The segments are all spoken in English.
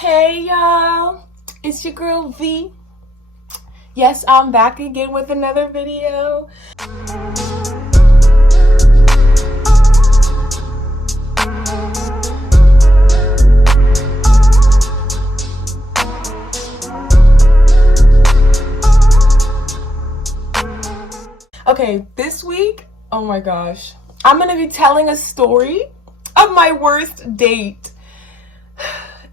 Hey y'all, it's your girl V. Yes, I'm back again with another video. Okay, this week, oh my gosh, I'm gonna be telling a story of my worst date.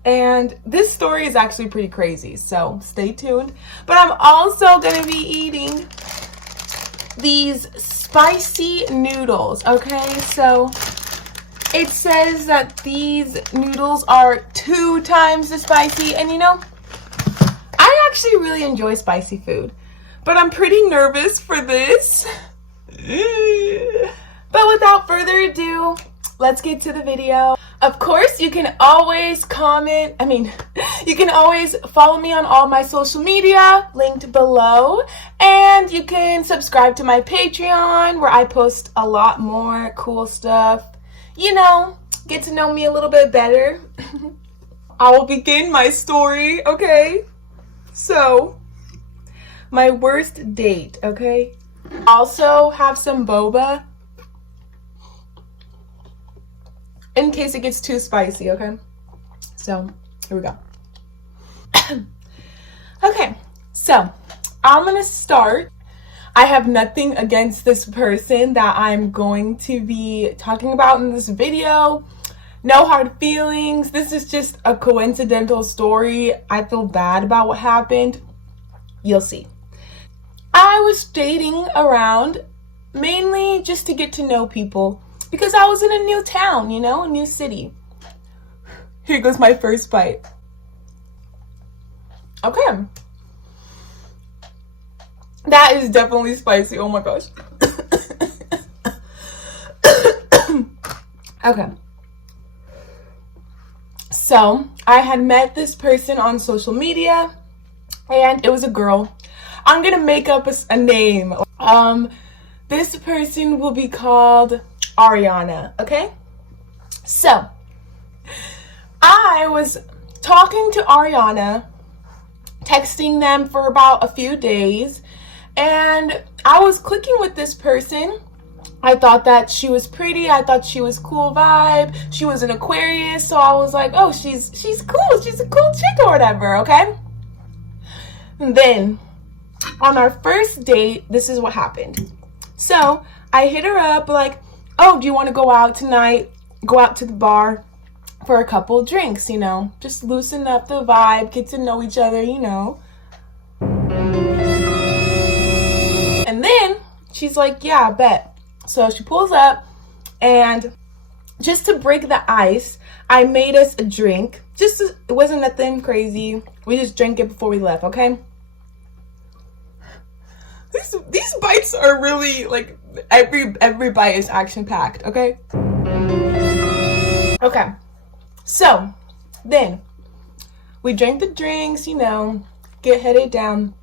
And this story is actually pretty crazy, so stay tuned. But I'm also gonna be eating these spicy noodles, okay? So it says that these noodles are 2 times the spicy, and you know, I actually really enjoy spicy food, but I'm pretty nervous for this. But without further ado, let's get to the video. Of course, you can always you can always follow me on all my social media, linked below. And you can subscribe to my Patreon, where I post a lot more cool stuff. You know, get to know me a little bit better. I will begin my story, okay? So, my worst date, okay? Also have some boba, in case it gets too spicy, okay? So, here we go. Okay, so I'm gonna start. I have nothing against this person that I'm going to be talking about in this video. No hard feelings. This is just a coincidental story. I feel bad about what happened. You'll see. I was dating around mainly just to get to know people, because I was in a new town, you know, a new city. Here goes my first bite. Okay. That is definitely spicy. Oh my gosh. Okay. So, I had met this person on social media, and it was a girl. I'm gonna make up a name. This person will be called Ariana, okay? So, I was talking to Ariana, texting them for about a few days, and I was clicking with this person. I thought that she was pretty. I thought she was cool vibe. She was an Aquarius, so I was like, oh, she's cool. She's a cool chick or whatever, okay? And then, on our first date, this is what happened. So, I hit her up like, oh, do you want to go out tonight? Go out to the bar for a couple drinks, you know? Just loosen up the vibe, get to know each other, you know? And then she's like, yeah, I bet. So she pulls up, and just to break the ice, I made us a drink. It wasn't nothing crazy. We just drank it before we left, okay? These bites are really, like, every bite is action-packed, okay? Okay, so, then, we drank the drinks, you know, get headed down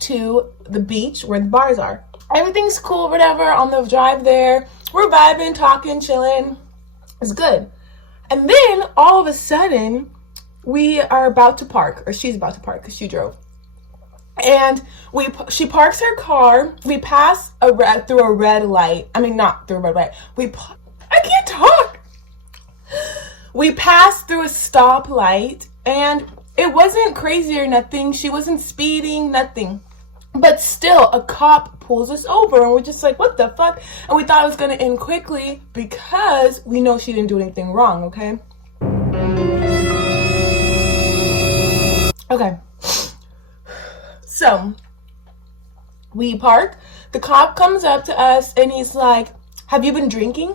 to the beach where the bars are. Everything's cool, whatever, on the drive there. We're vibing, talking, chilling. It's good. And then, all of a sudden, we are about to park, or she's about to park, because she drove. And she parks her car. We pass through a red light. I mean, not through a red light. I can't talk. We passed through a stoplight, and it wasn't crazy or nothing. She wasn't speeding, nothing. But still, a cop pulls us over, and we're just like, what the fuck? And we thought it was going to end quickly because we know she didn't do anything wrong, okay? Okay. So, we park. The cop comes up to us, and he's like, have you been drinking?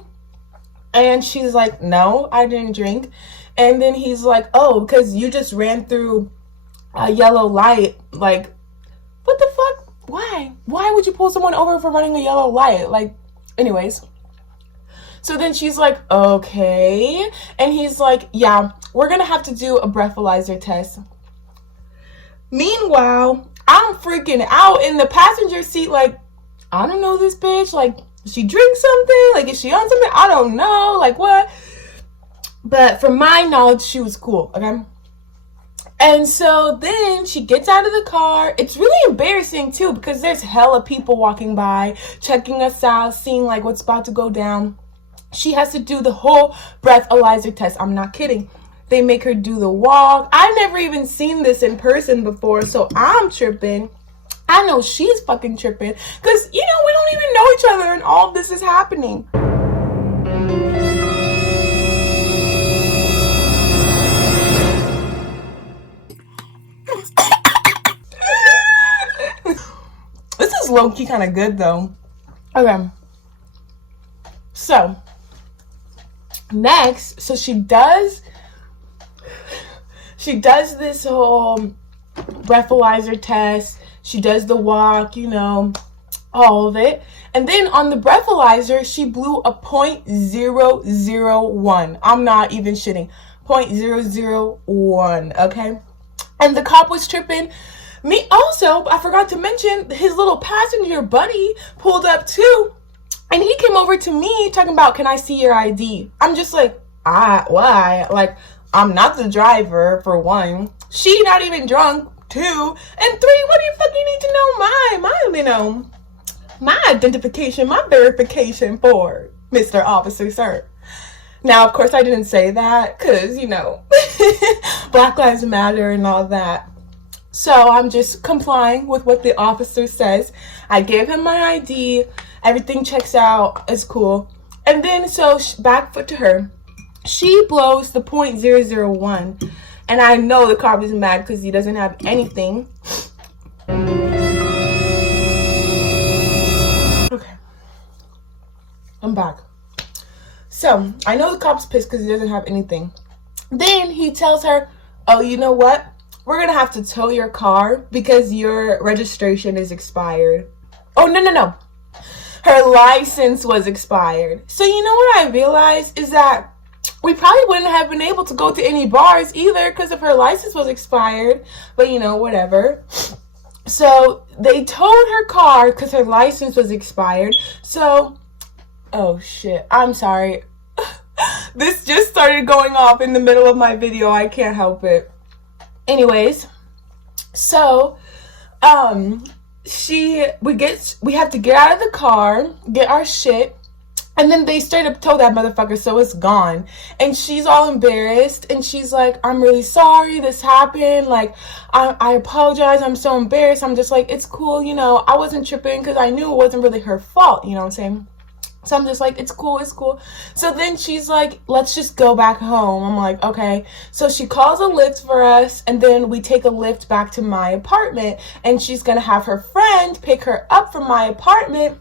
And she's like, no, I didn't drink. And then he's like, oh, because you just ran through a yellow light. Like, what the fuck? Why? Why would you pull someone over for running a yellow light? Like, anyways. So then she's like, okay. And he's like, yeah, we're going to have to do a breathalyzer test. Meanwhile, I'm freaking out in the passenger seat, like, I don't know this bitch. Like, did she drink something? Like, is she on something? I don't know. Like, what? But from my knowledge, she was cool, okay? And so then she gets out of the car. It's really embarrassing too, because there's hella people walking by, checking us out, seeing like what's about to go down. She has to do the whole breathalyzer test. I'm not kidding. They make her do the walk. I never even seen this in person before, so I'm tripping. I know she's fucking tripping, because, you know, we don't even know each other and all this is happening. This is low-key kind of good, though. Okay. So, next, so she does this whole breathalyzer test. She does the walk, you know, all of it. And then on the breathalyzer, she blew a .001. I'm not even shitting. .001, okay? And the cop was tripping. Me also, I forgot to mention, his little passenger buddy pulled up too. And he came over to me talking about, can I see your ID? I'm just like, why? Like, I'm not the driver, for one. She not even drunk, 2. And 3, what do you fucking need to know my identification, my verification for, Mr. Officer, sir? Now, of course, I didn't say that because, you know, Black Lives Matter and all that. So I'm just complying with what the officer says. I gave him my ID. Everything checks out. It's cool. And then, so back foot to her. She blows the .001. And I know the cop is mad because he doesn't have anything. Okay. I'm back. So, I know the cop's pissed because he doesn't have anything. Then he tells her, oh, you know what? We're going to have to tow your car because your registration is expired. Oh, no. Her license was expired. So, you know what I realized is that we probably wouldn't have been able to go to any bars either because if her license was expired. But, you know, whatever. So, they towed her car because her license was expired. So, oh, shit. I'm sorry. This just started going off in the middle of my video. I can't help it. Anyways, so, we have to get out of the car, get our shit, and then they straight up told that motherfucker, so it's gone. And she's all embarrassed, and she's like, I'm really sorry this happened, like, I apologize, I'm so embarrassed. I'm just like, it's cool, you know, I wasn't tripping because I knew it wasn't really her fault, you know what I'm saying? So I'm just like, it's cool. So then she's like, let's just go back home. I'm like, okay. So she calls a Lyft for us, and then we take a Lyft back to my apartment, and she's going to have her friend pick her up from my apartment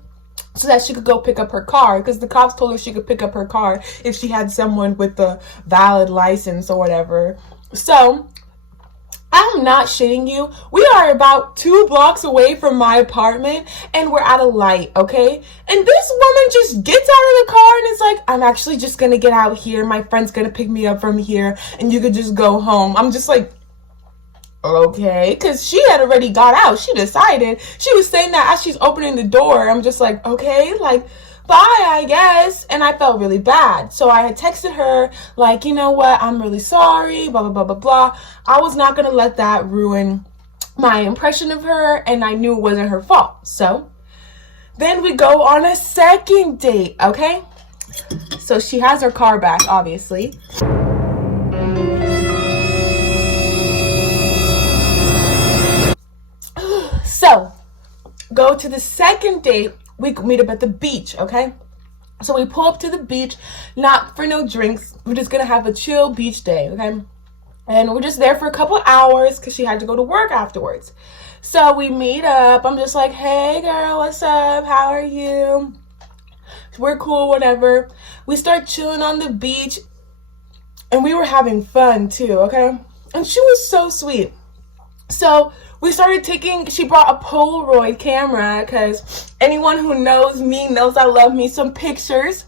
so that she could go pick up her car, because the cops told her she could pick up her car if she had someone with a valid license or whatever. So I'm not shitting you. We are about 2 blocks away from my apartment and we're at a light, okay? And this woman just gets out of the car and is like, I'm actually just gonna get out here. My friend's gonna pick me up from here and you could just go home. I'm just like, okay, because she had already got out. She decided. She was saying that as she's opening the door. I'm just like, okay, like, bye, I guess. And I felt really bad. So I had texted her, like, you know what, I'm really sorry, blah, blah, blah, blah, blah. I was not going to let that ruin my impression of her, and I knew it wasn't her fault. So then we go on a second date, okay? So she has her car back, obviously. So, go to the second date. We meet up at the beach, okay? So we pull up to the beach, not for no drinks. We're just gonna have a chill beach day, okay? And we're just there for a couple hours because she had to go to work afterwards. So we meet up. I'm just like, hey girl, what's up? How are you? We're cool, whatever. We start chilling on the beach, and we were having fun too, okay? And she was so sweet. So we started she brought a Polaroid camera because anyone who knows me knows I love me some pictures.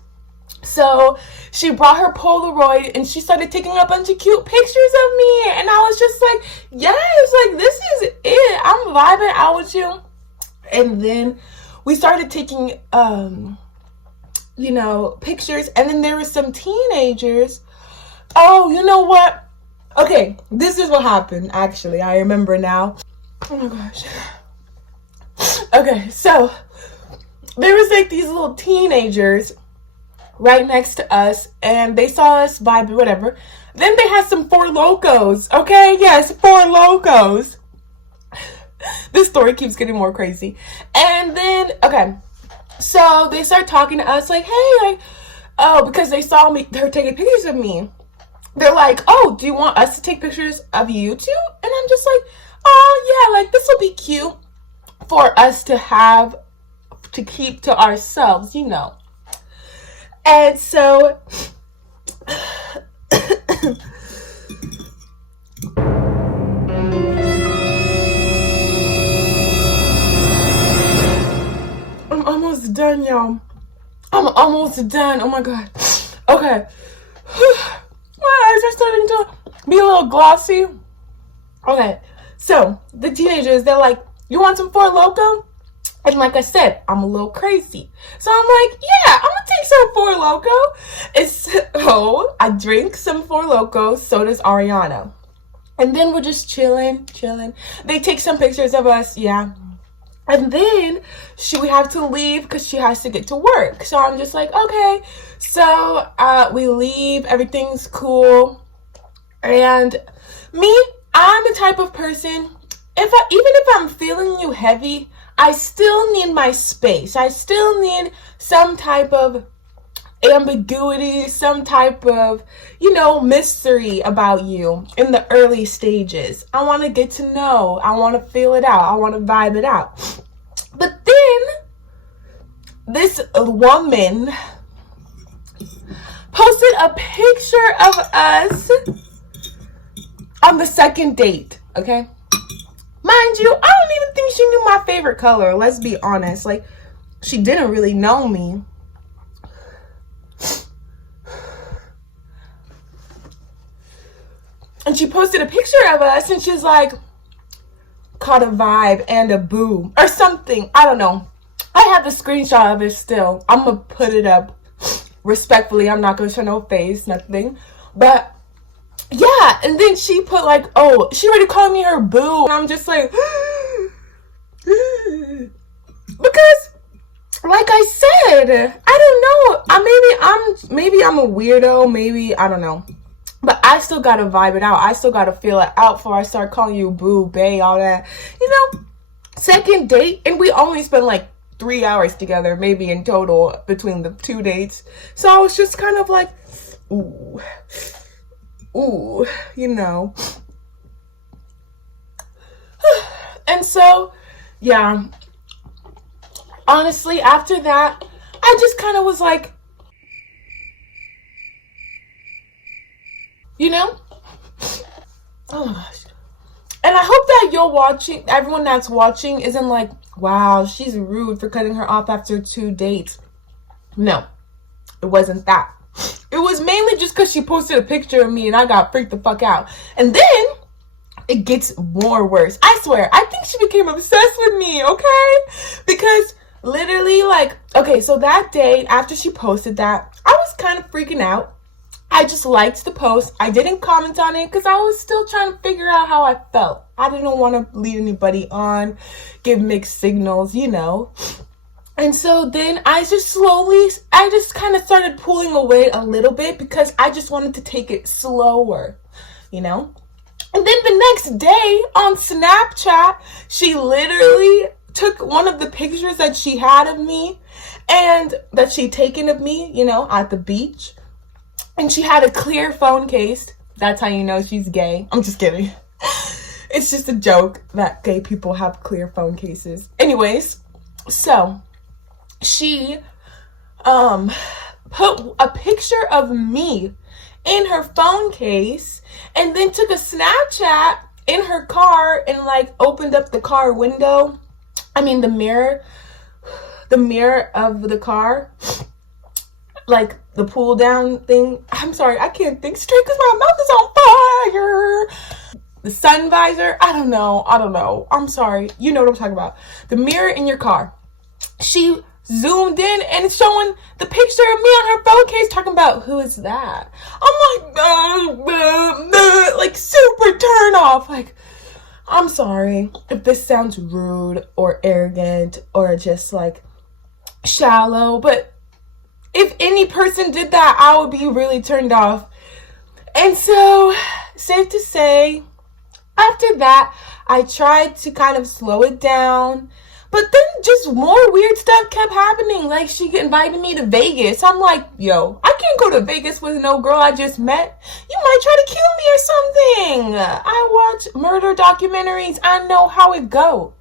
So she brought her Polaroid and she started taking a bunch of cute pictures of me. And I was just like, yes, like this is it. I'm vibing out with you. And then we started taking, pictures. And then there were some teenagers. Oh, you know what? Okay, this is what happened, actually. I remember now. Oh my gosh. Okay, so there was like these little teenagers right next to us, and they saw us vibe, whatever. Then they had some Four Locos, okay? Yes, Four Locos. This story keeps getting more crazy. And then, okay, so they start talking to us like, hey, like, oh, because they saw me, they were taking pictures of me. They're like, oh, do you want us to take pictures of you too? And I'm just like, oh, yeah, like, this will be cute for us to have, to keep to ourselves, you know. And so, I'm almost done, y'all. I'm almost done. Oh my god. Okay. My eyes are starting to be a little glossy. Okay. So, the teenagers, they're like, you want some Four Loko? And like I said, I'm a little crazy. So I'm like, yeah, I'm gonna take some Four Loko. So I drink some Four Loko, so does Ariana. And then we're just chilling. They take some pictures of us, yeah. And then we have to leave because she has to get to work. So I'm just like, okay. So we leave, everything's cool. And me, I'm the type of person, even if I'm feeling you heavy, I still need my space. I still need some type of ambiguity, some type of, mystery about you in the early stages. I want to get to know. I want to feel it out. I want to vibe it out. But then this woman posted a picture of us on the second date, okay? Mind you, I don't even think she knew my favorite color. Let's be honest. Like, she didn't really know me. And she posted a picture of us, and she's like, caught a vibe and a boo or something. I don't know. I have the screenshot of it still. I'm going to put it up respectfully. I'm not going to show no face, nothing. But yeah, and then she put like, oh, she already called me her boo. And I'm just like, because, like I said, I don't know. Maybe I'm a weirdo. Maybe, I don't know. But I still gotta vibe it out. I still gotta feel it out before I start calling you boo, bae, all that. Second date, and we only spent like 3 hours together, maybe in total between the 2 dates. So I was just kind of like, ooh. And so, yeah, honestly, after that, I just kind of was like, oh gosh. And I hope that everyone that's watching isn't like, wow, she's rude for cutting her off after 2 dates. No, it wasn't that. It was mainly just because she posted a picture of me and I got freaked the fuck out. And then it gets more worse. I swear, I think she became obsessed with me, okay? Because literally, like, okay, so that day after she posted that, I was kind of freaking out. I just liked the post. I didn't comment on it because I was still trying to figure out how I felt. I didn't want to lead anybody on, give mixed signals, And so then I just kind of started pulling away a little bit because I just wanted to take it slower, And then the next day on Snapchat, she literally took one of the pictures that she had of me and that she'd taken of me, at the beach. And she had a clear phone case. That's how you know she's gay. I'm just kidding. It's just a joke that gay people have clear phone cases. Anyways, so she put a picture of me in her phone case and then took a Snapchat in her car and like opened up the car window. The mirror of the car, like the pull down thing. I'm sorry, I can't think straight because my mouth is on fire. The sun visor, I don't know. I'm sorry. You know what I'm talking about. The mirror in your car. She zoomed in and showing the picture of me on her phone case, talking about, who is that? I'm like, like super turn off. Like, I'm sorry if this sounds rude or arrogant or just like shallow, but if any person did that, I would be really turned off. And so, safe to say, after that, I tried to kind of slow it down. But then just more weird stuff kept happening. Like, she invited me to Vegas. I'm like, yo, I can't go to Vegas with no girl I just met. You might try to kill me or something. I watch murder documentaries. I know how it go.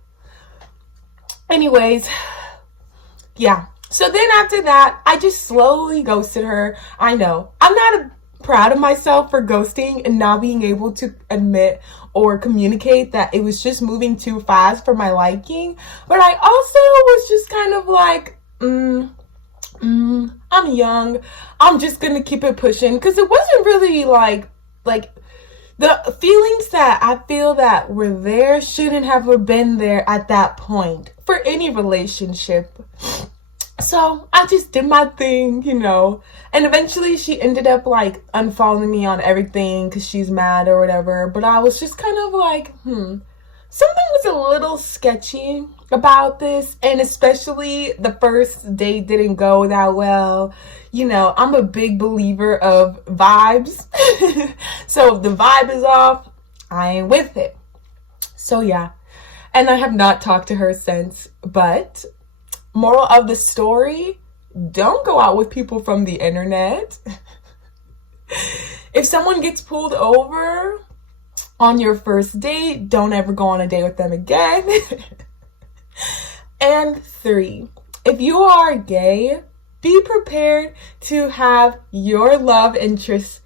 Anyways, yeah. So then after that, I just slowly ghosted her. I know. I'm not proud of myself for ghosting and not being able to admit or communicate that it was just moving too fast for my liking. But I also was just kind of like, I'm young. I'm just gonna keep it pushing. Because it wasn't really like the feelings that I feel that were there shouldn't have been there at that point for any relationship. So I just did my thing, you know, and eventually she ended up like unfollowing me on everything because she's mad or whatever. But I was just kind of like, something was a little sketchy about this. And especially the first date didn't go that well. You know, I'm a big believer of vibes. So if the vibe is off, I ain't with it. So yeah, and I have not talked to her since, but moral of the story, don't go out with people from the internet. If someone gets pulled over on your first date, don't ever go on a date with them again. And 3, if you are gay, be prepared to have your love interest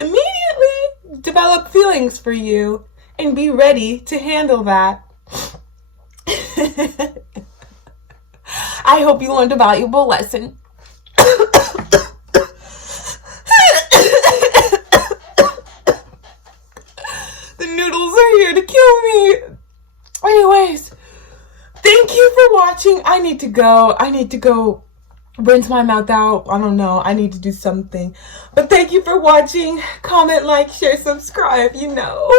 immediately develop feelings for you and be ready to handle that. I hope you learned a valuable lesson. The noodles are here to kill me. Anyways, thank you for watching. I need to go rinse my mouth out. I don't know. I need to do something. But thank you for watching. Comment, like, share, subscribe, you know.